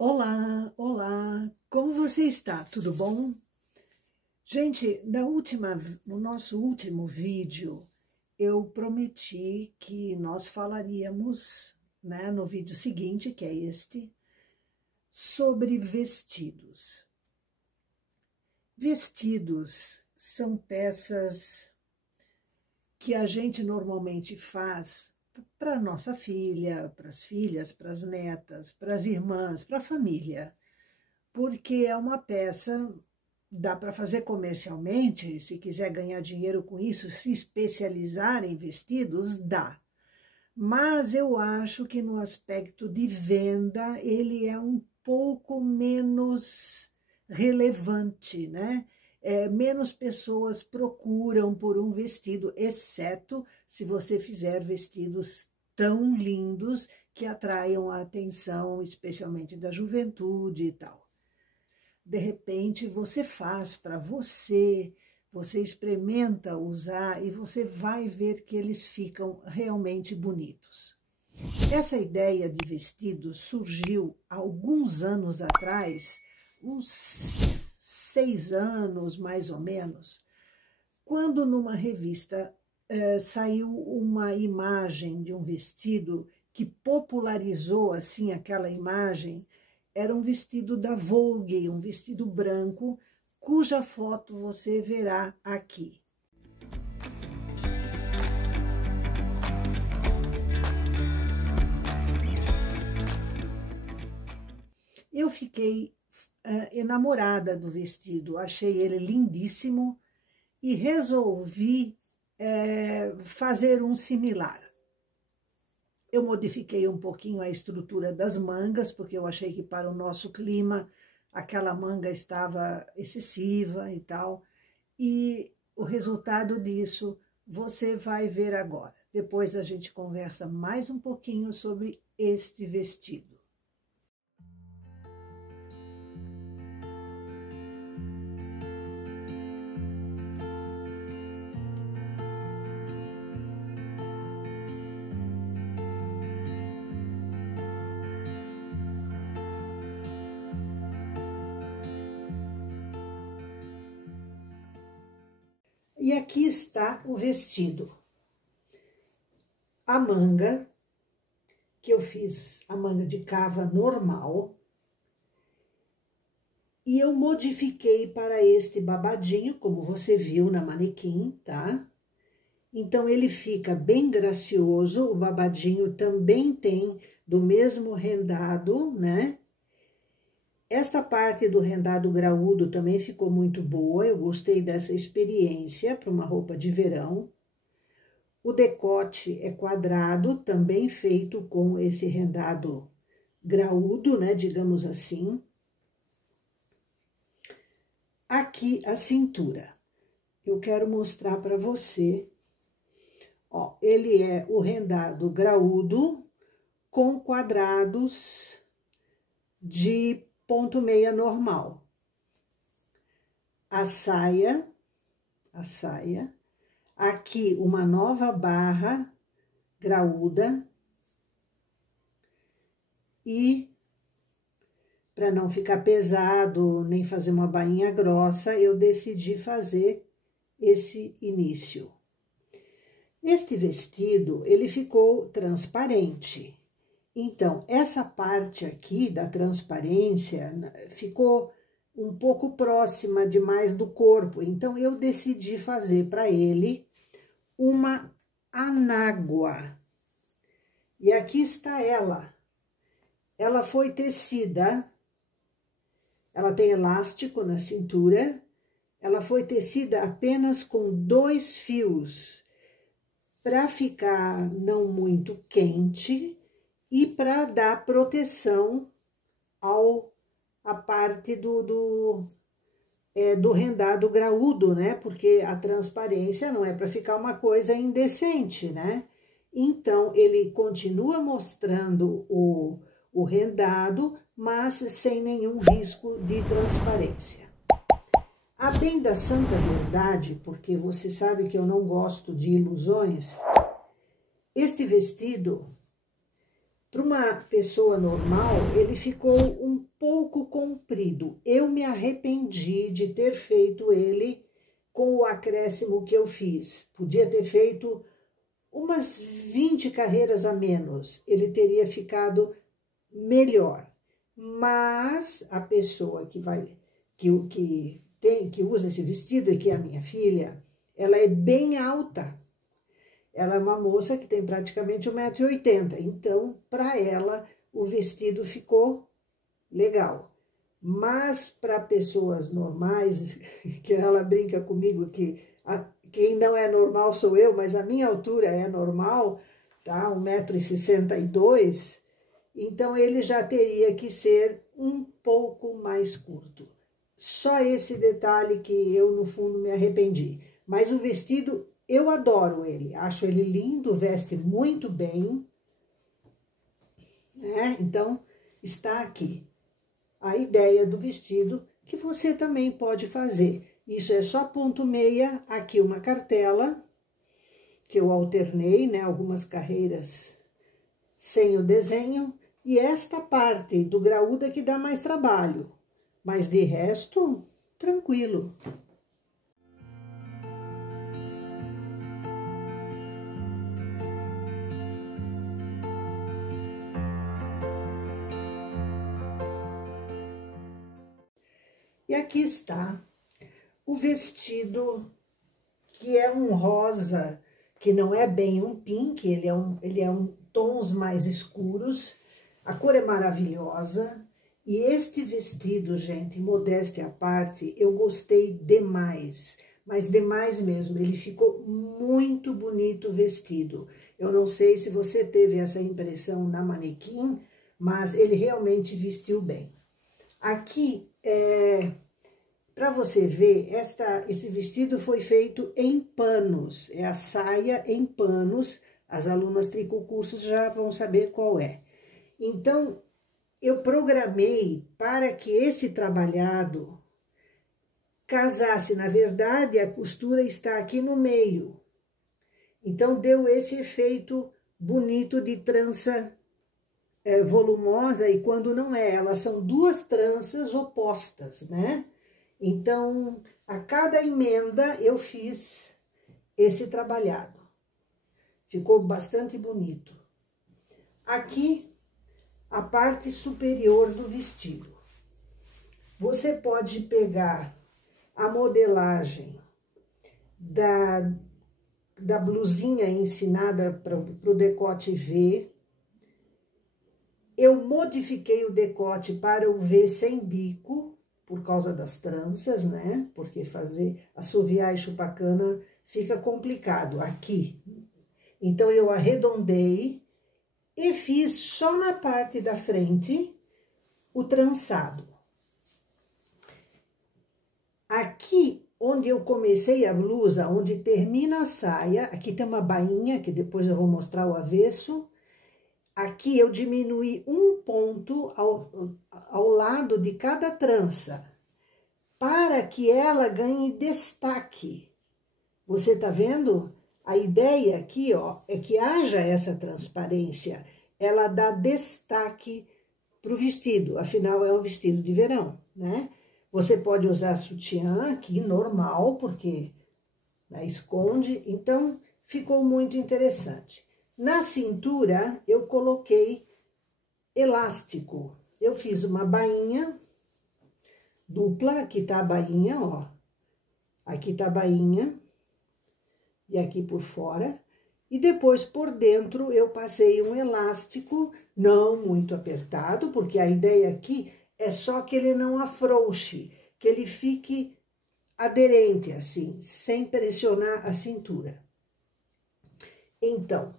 Olá, olá, como você está? Tudo bom? Gente, no nosso último vídeo, eu prometi que nós falaríamos, né, no vídeo seguinte, que é este, sobre vestidos. Vestidos são peças que a gente normalmente faz para nossa filha, para as filhas, para as netas, para as irmãs, para a família, porque é uma peça, dá para fazer comercialmente, se quiser ganhar dinheiro com isso, se especializar em vestidos, dá. Mas eu acho que no aspecto de venda ele é um pouco menos relevante, né? Menos pessoas procuram por um vestido, exceto se você fizer vestidos tão lindos que atraiam a atenção, especialmente da juventude e tal. De repente, você faz para você experimenta usar e você vai ver que eles ficam realmente bonitos. Essa ideia de vestido surgiu há alguns anos atrás, uns 6 anos mais ou menos, quando numa revista saiu uma imagem de um vestido que popularizou assim aquela imagem. Era um vestido da Vogue, um vestido branco, cuja foto você verá aqui. Eu fiquei enamorada do vestido, achei ele lindíssimo e resolvi fazer um similar. Eu modifiquei um pouquinho a estrutura das mangas, porque eu achei que para o nosso clima aquela manga estava excessiva e tal. E o resultado disso você vai ver agora. Depois a gente conversa mais um pouquinho sobre este vestido. E aqui está o vestido. A manga, que eu fiz a manga de cava normal, e eu modifiquei para este babadinho, como você viu na manequim, tá? Então, ele fica bem gracioso, o babadinho também tem do mesmo rendado, né? Esta parte do rendado graúdo também ficou muito boa, eu gostei dessa experiência para uma roupa de verão. O decote é quadrado, também feito com esse rendado graúdo, né, digamos assim. Aqui a cintura. Eu quero mostrar para você. Ó, ele é o rendado graúdo com quadrados de ponto meia normal. A saia, aqui uma nova barra graúda e, para não ficar pesado, nem fazer uma bainha grossa, eu decidi fazer esse início. Este vestido, ele ficou transparente. Então, essa parte aqui da transparência ficou um pouco próxima demais do corpo. Então, eu decidi fazer para ele uma anágua. E aqui está ela. Ela foi tecida, ela tem elástico na cintura, ela foi tecida apenas com 2 fios, para ficar não muito quente, e para dar proteção à parte do rendado graúdo, né? Porque a transparência não é para ficar uma coisa indecente, né? Então, ele continua mostrando o rendado, mas sem nenhum risco de transparência. A bem da santa verdade, porque você sabe que eu não gosto de ilusões, este vestido, para uma pessoa normal, ele ficou um pouco comprido. Eu me arrependi de ter feito ele com o acréscimo que eu fiz. Podia ter feito umas 20 carreiras a menos, ele teria ficado melhor. Mas a pessoa que usa esse vestido, que é a minha filha, ela é bem alta. Ela é uma moça que tem praticamente 1,80 m, então, para ela, o vestido ficou legal. Mas para pessoas normais, que ela brinca comigo que quem não é normal sou eu, mas a minha altura é normal, tá? 1,62 m, então ele já teria que ser um pouco mais curto. Só esse detalhe que eu, no fundo, me arrependi. Mas o vestido, eu adoro ele, acho ele lindo, veste muito bem, né? Então, está aqui a ideia do vestido, que você também pode fazer. Isso é só ponto meia, aqui uma cartela, que eu alternei, né, algumas carreiras sem o desenho, e esta parte do graúdo é que dá mais trabalho, mas de resto, tranquilo. E aqui está o vestido, que é um rosa, que não é bem um pink, ele é um tons mais escuros. A cor é maravilhosa. E este vestido, gente, modéstia à parte, eu gostei demais. Mas demais mesmo, ele ficou muito bonito vestido. Eu não sei se você teve essa impressão na manequim, mas ele realmente vestiu bem. Aqui, para você ver, esse vestido foi feito em panos, é a saia em panos, as alunas tricocursos já vão saber qual é. Então, eu programei para que esse trabalhado casasse, na verdade, a costura está aqui no meio. Então, deu esse efeito bonito de trança volumosa, e quando não é, elas são duas tranças opostas, né? Então, a cada emenda eu fiz esse trabalhado. Ficou bastante bonito. Aqui, a parte superior do vestido. Você pode pegar a modelagem da blusinha ensinada para o decote V. Eu modifiquei o decote para o V sem bico, por causa das tranças, né? Porque assoviar e chupar cana fica complicado aqui. Então, eu arredondei e fiz só na parte da frente o trançado. Aqui, onde eu comecei a blusa, onde termina a saia, aqui tem uma bainha, que depois eu vou mostrar o avesso. Aqui eu diminuí um ponto ao lado de cada trança, para que ela ganhe destaque. Você tá vendo? A ideia aqui, ó, é que haja essa transparência, ela dá destaque pro vestido, afinal é um vestido de verão, né? Você pode usar sutiã aqui, normal, porque, né, esconde, então ficou muito interessante. Na cintura, eu coloquei elástico. Eu fiz uma bainha dupla, aqui tá a bainha, ó. Aqui tá a bainha, e aqui por fora. E depois, por dentro, eu passei um elástico, não muito apertado, porque a ideia aqui é só que ele não afrouxe, que ele fique aderente, assim, sem pressionar a cintura. Então,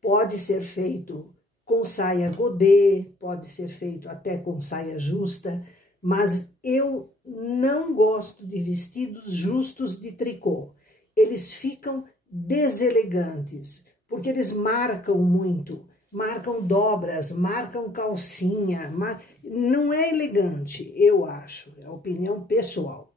pode ser feito com saia godê, pode ser feito até com saia justa, mas eu não gosto de vestidos justos de tricô. Eles ficam deselegantes, porque eles marcam muito, marcam dobras, marcam calcinha, não é elegante, eu acho, é a opinião pessoal.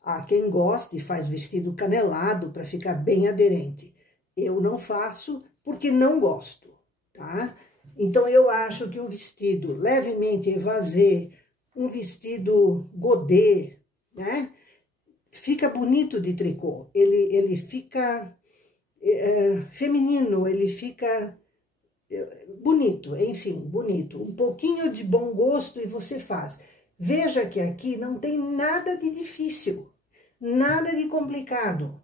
Há quem goste e faz vestido canelado para ficar bem aderente. Eu não faço porque não gosto, tá? Então, eu acho que um vestido levemente évasé, um vestido godê, né? Fica bonito de tricô. Ele fica feminino, ele fica bonito, enfim, bonito. Um pouquinho de bom gosto e você faz. Veja que aqui não tem nada de difícil, nada de complicado.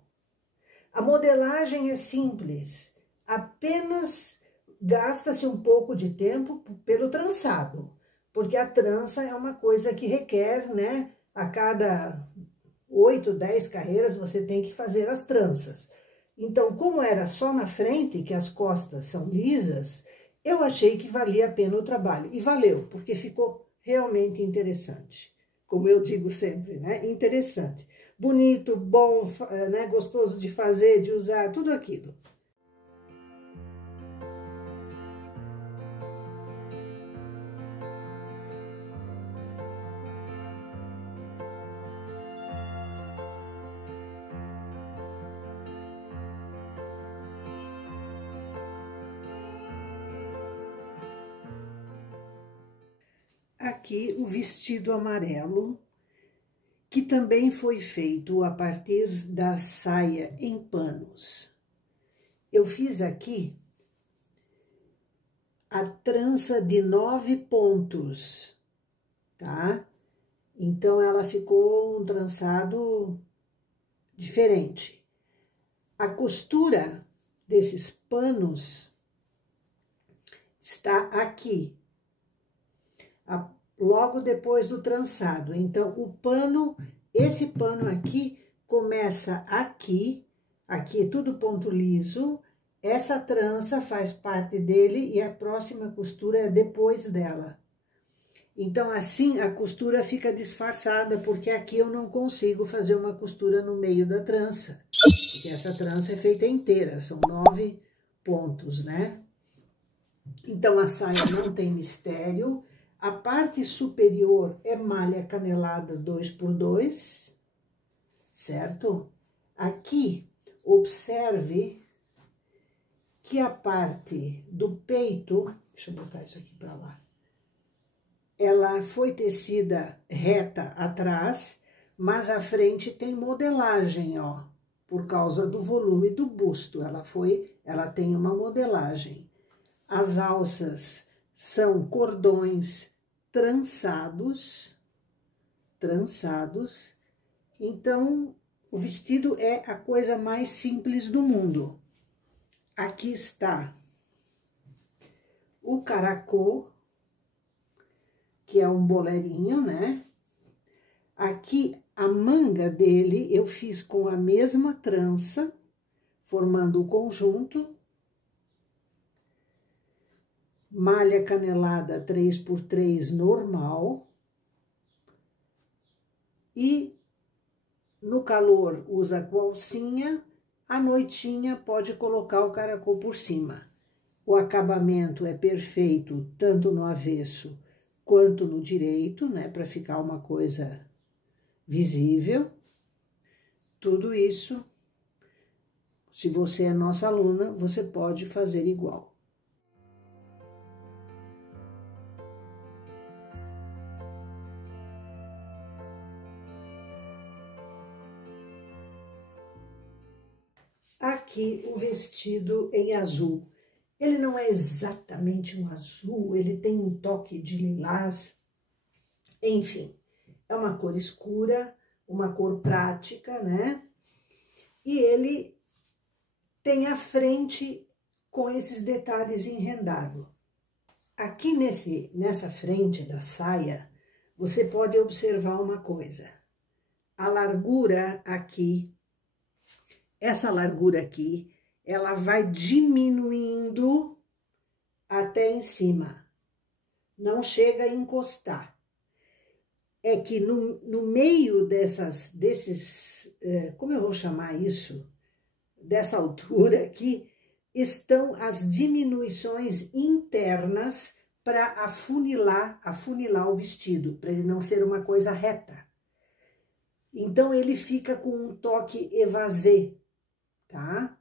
A modelagem é simples, apenas gasta-se um pouco de tempo pelo trançado, porque a trança é uma coisa que requer, né, a cada 8, 10 carreiras você tem que fazer as tranças. Então, como era só na frente, que as costas são lisas, eu achei que valia a pena o trabalho. E valeu, porque ficou realmente interessante. Como eu digo sempre, né? Interessante. Bonito, bom, né? Gostoso de fazer, de usar, tudo aquilo. Aqui o vestido amarelo, que também foi feito a partir da saia em panos. Eu fiz aqui a trança de 9 pontos, tá? Então, ela ficou um trançado diferente. A costura desses panos está aqui, logo depois do trançado. Então, o pano, esse pano aqui, começa aqui, aqui é tudo ponto liso, essa trança faz parte dele e a próxima costura é depois dela. Então, assim, a costura fica disfarçada, porque aqui eu não consigo fazer uma costura no meio da trança, porque essa trança é feita inteira, são 9 pontos, né? Então, a saia não tem mistério. A parte superior é malha canelada 2x2, certo? Aqui, observe que a parte do peito, deixa eu botar isso aqui para lá, ela foi tecida reta atrás, mas a frente tem modelagem, ó, por causa do volume do busto, ela tem uma modelagem. As alças são cordões trançados, então o vestido é a coisa mais simples do mundo. Aqui está o caracol, que é um bolerinho, né? Aqui a manga dele eu fiz com a mesma trança, formando o conjunto. Malha canelada 3x3 normal. E no calor usa com alcinha, à noitinha pode colocar o caracol por cima. O acabamento é perfeito tanto no avesso quanto no direito, né, para ficar uma coisa visível. Tudo isso, se você é nossa aluna, você pode fazer igual. Aqui o vestido em azul. Ele não é exatamente um azul, ele tem um toque de lilás. Enfim, é uma cor escura, uma cor prática, né? E ele tem a frente com esses detalhes em rendado. Aqui nessa frente da saia, você pode observar uma coisa. A largura aqui, essa largura aqui, ela vai diminuindo até em cima. Não chega a encostar. É que no meio como eu vou chamar isso? Dessa altura aqui, estão as diminuições internas para afunilar o vestido, para ele não ser uma coisa reta. Então, ele fica com um toque évasé, tá?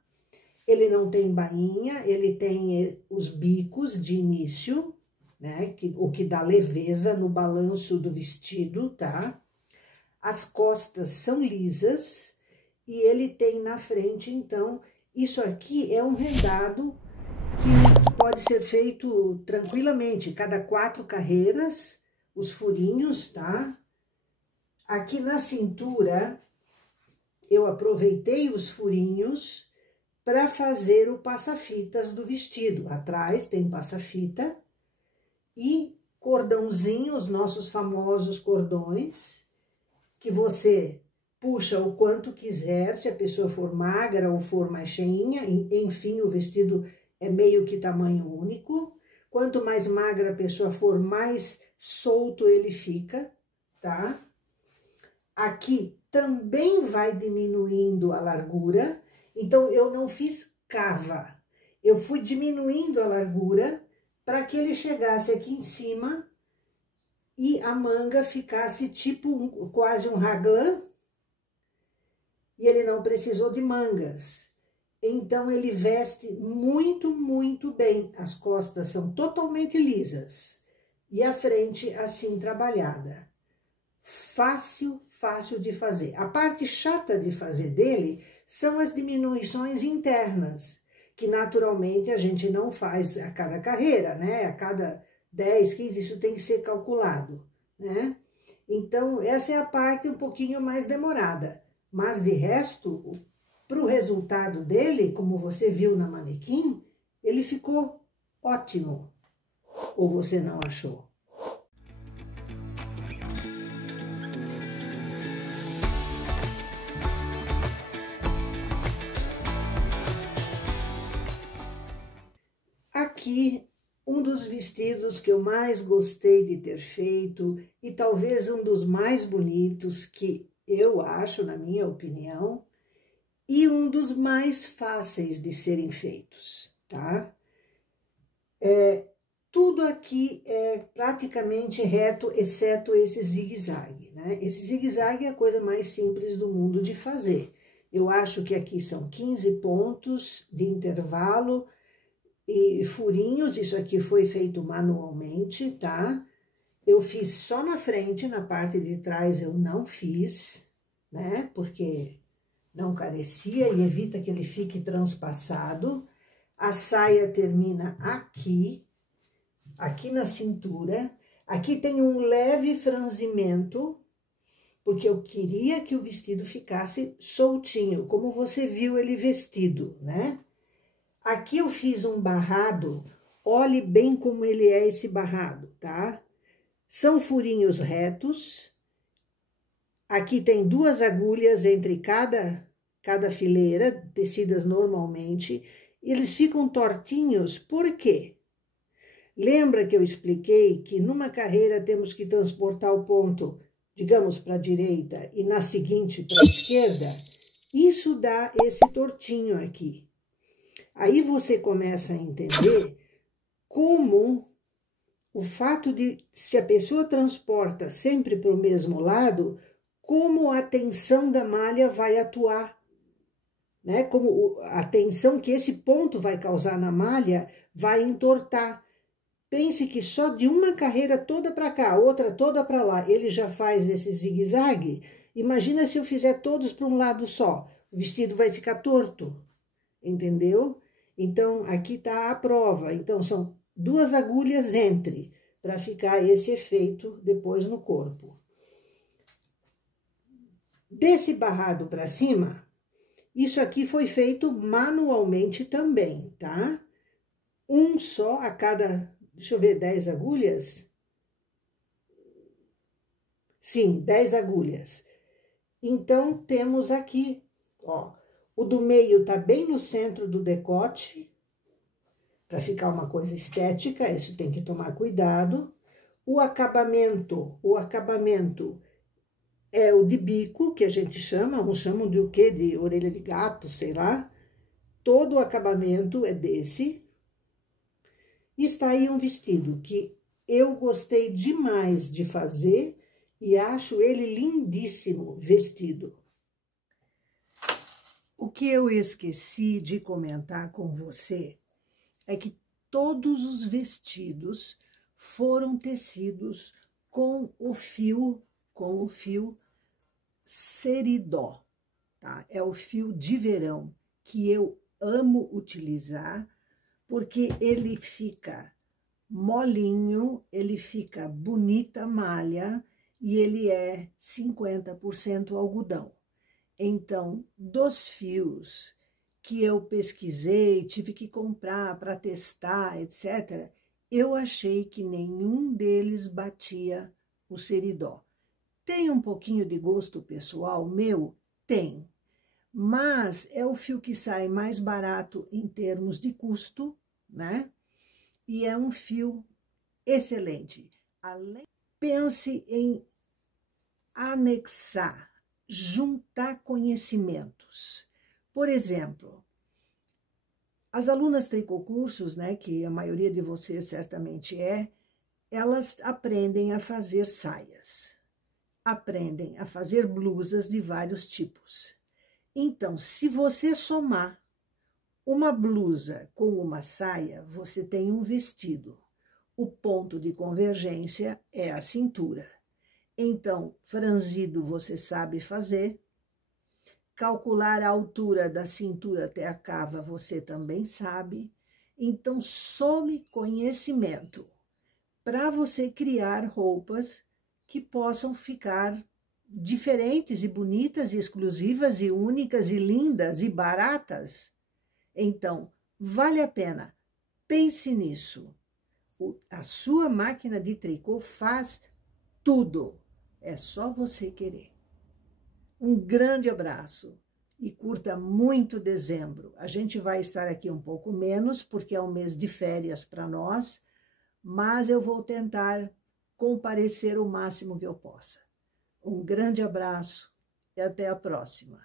Ele não tem bainha, ele tem os bicos de início, né? O que dá leveza no balanço do vestido, tá? As costas são lisas e ele tem na frente, então, isso aqui é um rendado que pode ser feito tranquilamente, cada 4 carreiras, os furinhos, tá? Aqui na cintura, eu aproveitei os furinhos para fazer o passa-fitas do vestido. Atrás tem passa-fita e cordãozinho, os nossos famosos cordões, que você puxa o quanto quiser, se a pessoa for magra ou for mais cheinha, enfim, o vestido é meio que tamanho único. Quanto mais magra a pessoa for, mais solto ele fica, tá? Aqui também vai diminuindo a largura, então eu não fiz cava, eu fui diminuindo a largura para que ele chegasse aqui em cima e a manga ficasse tipo quase um raglan, e ele não precisou de mangas. Então, ele veste muito, muito bem. As costas são totalmente lisas e a frente assim trabalhada. Fácil, fácil de fazer. A parte chata de fazer dele são as diminuições internas, que naturalmente a gente não faz a cada carreira, né? A cada 10, 15, isso tem que ser calculado, né? Então, essa é a parte um pouquinho mais demorada. Mas, de resto, para o resultado dele, como você viu na manequim, ele ficou ótimo. Ou você não achou? Aqui, um dos vestidos que eu mais gostei de ter feito, e talvez um dos mais bonitos que eu acho, na minha opinião, e um dos mais fáceis de serem feitos, tá? Tudo aqui é praticamente reto, exceto esse zigue-zague, né? Esse zigue-zague é a coisa mais simples do mundo de fazer. Eu acho que aqui são 15 pontos de intervalo e furinhos, isso aqui foi feito manualmente, tá? Eu fiz só na frente, na parte de trás eu não fiz, né? Porque não carecia e evita que ele fique transpassado. A saia termina aqui, aqui na cintura. Aqui tem um leve franzimento, porque eu queria que o vestido ficasse soltinho, como você viu ele vestido, né? Aqui eu fiz um barrado, olhe bem como ele é esse barrado, tá? São furinhos retos. Aqui tem 2 agulhas entre cada fileira, tecidas normalmente. Eles ficam tortinhos, por quê? Lembra que eu expliquei que numa carreira temos que transportar o ponto, digamos, para a direita e na seguinte para a esquerda? Isso dá esse tortinho aqui. Aí você começa a entender como o fato de, se a pessoa transporta sempre para o mesmo lado, como a tensão da malha vai atuar, né? Como a tensão que esse ponto vai causar na malha vai entortar. Pense que só de uma carreira toda para cá, outra toda para lá, ele já faz esse zigue-zague. Imagina se eu fizer todos para um lado só, o vestido vai ficar torto, entendeu? Então, aqui está a prova. Então, são 2 agulhas entre, para ficar esse efeito depois no corpo. Desse barrado para cima, isso aqui foi feito manualmente também, tá? Um só a cada, deixa eu ver, 10 agulhas? Sim, 10 agulhas. Então, temos aqui, ó, o do meio tá bem no centro do decote, para ficar uma coisa estética, isso tem que tomar cuidado. O acabamento é o de bico, que a gente chama, uns chamam de o quê? De orelha de gato, sei lá. Todo o acabamento é desse. E está aí um vestido que eu gostei demais de fazer e acho ele lindíssimo vestido. O que eu esqueci de comentar com você é que todos os vestidos foram tecidos com o fio Seridó, tá? É o fio de verão que eu amo utilizar, porque ele fica molinho, ele fica bonita malha e ele é 50% algodão. Então, dos fios que eu pesquisei, tive que comprar para testar, etc., eu achei que nenhum deles batia o Seridó. Tem um pouquinho de gosto pessoal meu? Tem. Mas é o fio que sai mais barato em termos de custo, né? E é um fio excelente. Pense em anexar, juntar conhecimentos. Por exemplo, as alunas tricocursos, né, que a maioria de vocês certamente elas aprendem a fazer saias, aprendem a fazer blusas de vários tipos. Então, se você somar uma blusa com uma saia, você tem um vestido. O ponto de convergência é a cintura. Então, franzido você sabe fazer. Calcular a altura da cintura até a cava você também sabe. Então, some conhecimento para você criar roupas que possam ficar diferentes e bonitas e exclusivas e únicas e lindas e baratas. Então, vale a pena. Pense nisso. A sua máquina de tricô faz tudo. É só você querer. Um grande abraço e curta muito dezembro. A gente vai estar aqui um pouco menos, porque é um mês de férias para nós, mas eu vou tentar comparecer o máximo que eu possa. Um grande abraço e até a próxima.